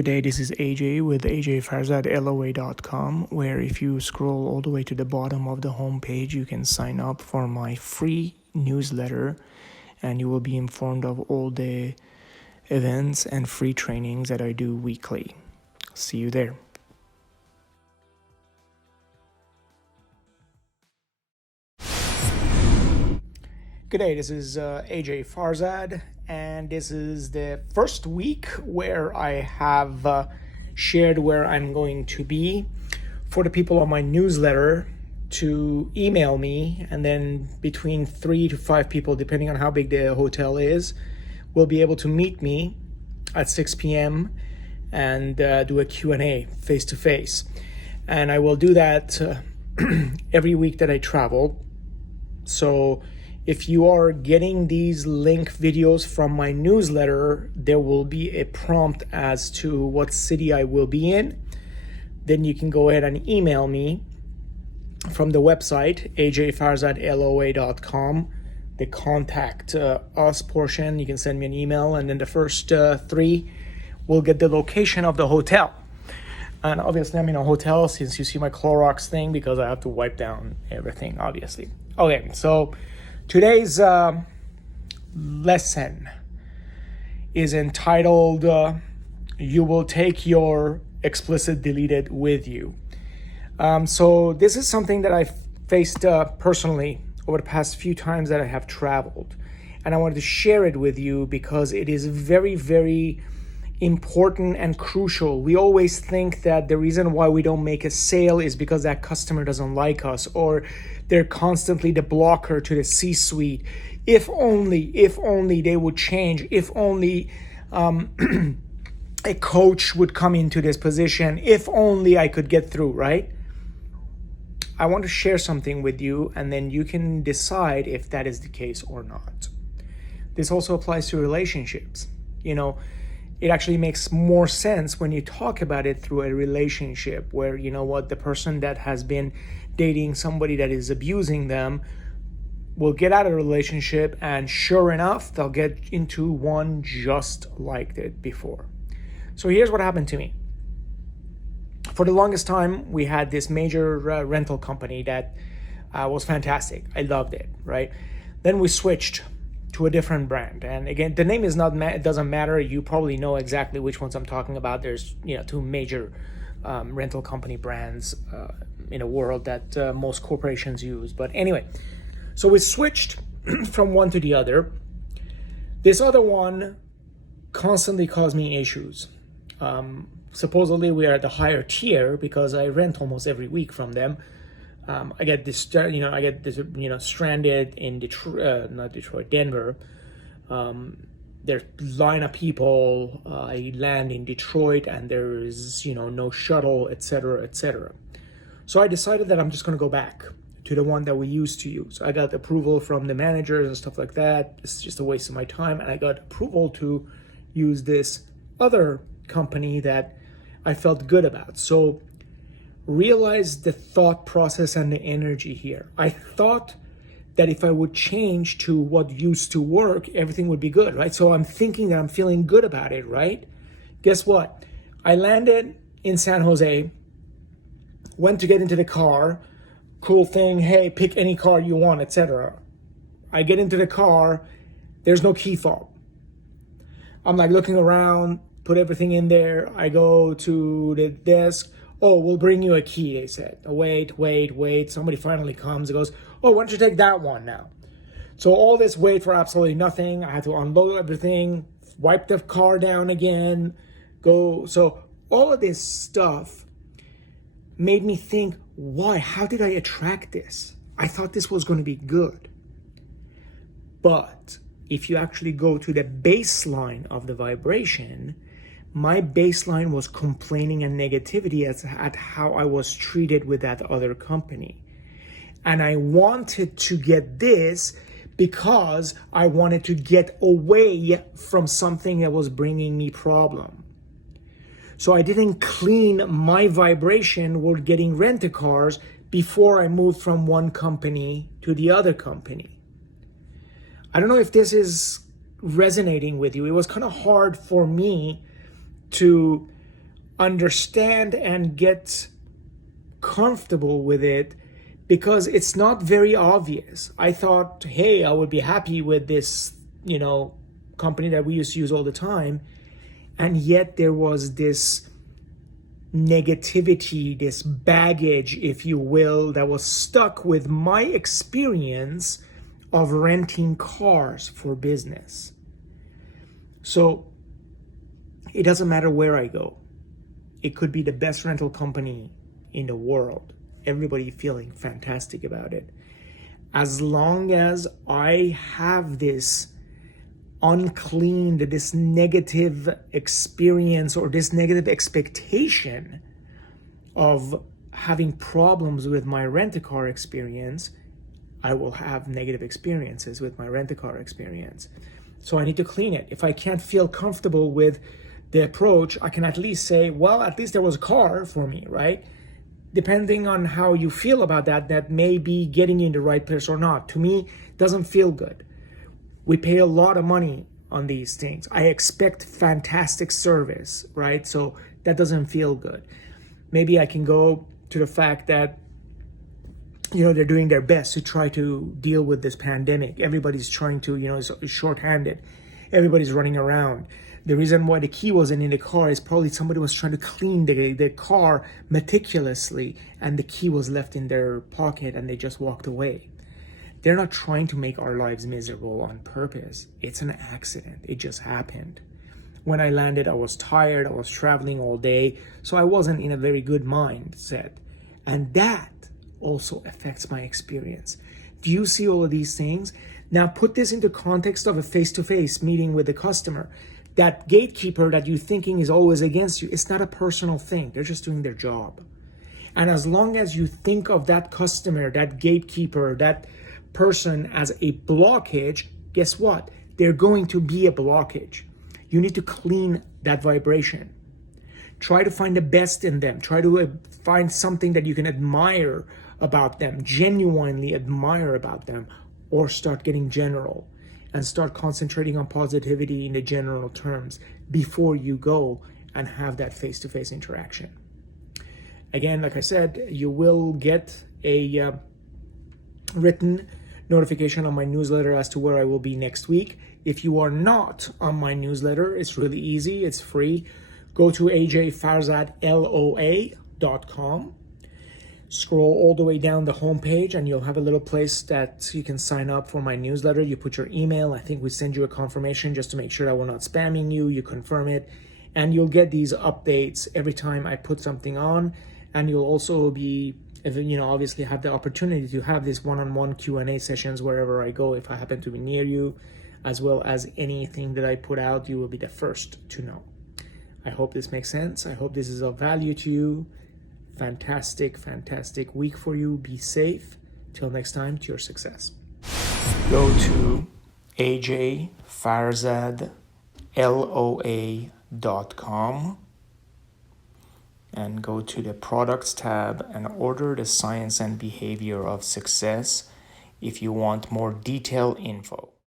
Good day, this is AJ with ajfarzadloa.com, where if you scroll all the way to the bottom of the homepage, you can sign up for my free newsletter and you will be informed of all the events and free trainings that I do weekly. See you there. Good day, this is AJ Farzad, and this is the first week where I have shared where I'm going to be for the people on my newsletter to email me, and then between 3 to 5 people, depending on how big the hotel is, will be able to meet me at 6 p.m. and do a Q&A face-to-face. And I will do that every week that I travel. So if you are getting these link videos from my newsletter, there will be a prompt as to what city I will be in. Then you can go ahead and email me from the website, ajfarzadloa.com. The contact us portion, you can send me an email, and then the first 3 will get the location of the hotel. And obviously I'm in a hotel, since you see my Clorox thing, because I have to wipe down everything, obviously. Okay, so today's lesson is entitled, You Will Take Your Explicit Deleted With You. So this is something that I've faced personally over the past few times that I have traveled. And I wanted to share it with you because it is very, very important and crucial. We always think that the reason why we don't make a sale is because that customer doesn't like us, or they're constantly the blocker to the C-suite. If only they would change. If only a coach would come into this position. If only I could get through, right? I want to share something with you, and then you can decide if that is the case or not. This also applies to relationships. You know, it actually makes more sense when you talk about it through a relationship where, you know what, the person that has been dating somebody that is abusing them will get out of a relationship, and sure enough, they'll get into one just like it before. So here's what happened to me. For the longest time, we had this major rental company that was fantastic. I loved it, right? Then we switched to a different brand. And again, the name is not, it doesn't matter. You probably know exactly which ones I'm talking about. There's, 2 major rental company brands in a world that most corporations use. But anyway, so we switched from one to the other. This other one constantly caused me issues. Supposedly we are at the higher tier because I rent almost every week from them. I get this, stranded in Denver. There's a line of people. I land in Detroit, and there is, no shuttle, etc., etc. So I decided that I'm just going to go back to the one that we used to use. I got approval from the managers and stuff like that. It's just a waste of my time, and I got approval to use this other company that I felt good about. So realize the thought process and the energy here. I thought that if I would change to what used to work, everything would be good, right? So I'm thinking that I'm feeling good about it, right? Guess what? I landed in San Jose, went to get into the car, cool thing, hey, pick any car you want, etc. I get into the car, there's no key fob. I'm like looking around, put everything in there. I go to the desk. Oh, we'll bring you a key, they said. Oh, wait. Somebody finally comes and goes, oh, why don't you take that one now? So all this wait for absolutely nothing. I had to unload everything, wipe the car down again, go. So all of this stuff made me think, why? How did I attract this? I thought this was going to be good. But if you actually go to the baseline of the vibration, my baseline was complaining and negativity at how I was treated with that other company. And I wanted to get this because I wanted to get away from something that was bringing me problem. So I didn't clean my vibration with getting rent-a-cars before I moved from one company to the other company. I don't know if this is resonating with you. It was kind of hard for me to understand and get comfortable with it because it's not very obvious. I thought, hey, I would be happy with this, company that we used to use all the time. And yet there was this negativity, this baggage, if you will, that was stuck with my experience of renting cars for business. So it doesn't matter where I go. It could be the best rental company in the world. Everybody feeling fantastic about it. As long as I have this uncleaned, this negative experience or this negative expectation of having problems with my rent-a-car experience, I will have negative experiences with my rent-a-car experience. So I need to clean it. If I can't feel comfortable with the approach, I can at least say, well, at least there was a car for me, right? Depending on how you feel about that, that may be getting you in the right place or not. To me, it doesn't feel good. We pay a lot of money on these things. I expect fantastic service, right? So that doesn't feel good. Maybe I can go to the fact that, they're doing their best to try to deal with this pandemic. Everybody's trying to, is shorthanded. Everybody's running around. The reason why the key wasn't in the car is probably somebody was trying to clean the car meticulously and the key was left in their pocket and they just walked away. They're not trying to make our lives miserable on purpose. It's an accident. It just happened. When I landed, I was tired. I was traveling all day. So I wasn't in a very good mindset. And that also affects my experience. Do you see all of these things? Now put this into context of a face-to-face meeting with the customer. That gatekeeper that you're thinking is always against you, it's not a personal thing. They're just doing their job. And as long as you think of that customer, that gatekeeper, that person as a blockage, guess what? They're going to be a blockage. You need to clean that vibration. Try to find the best in them. Try to find something that you can admire about them, genuinely admire about them, or start getting general and start concentrating on positivity in the general terms before you go and have that face-to-face interaction. Again, like I said, you will get a written notification on my newsletter as to where I will be next week. If you are not on my newsletter, it's really easy. It's free. Go to ajfarzadloa.com. Scroll all the way down the homepage and you'll have a little place that you can sign up for my newsletter. You put your email. I think we send you a confirmation just to make sure that we're not spamming you. You confirm it and you'll get these updates every time I put something on. And you'll also be, obviously have the opportunity to have these one-on-one Q&A sessions wherever I go if I happen to be near you, as well as anything that I put out, you will be the first to know. I hope this makes sense. I hope this is of value to you. Fantastic week for you. Be safe. Till next time, to your success. Go to ajfarzadloa.com and go to the products tab and order the science and behavior of success if you want more detailed info.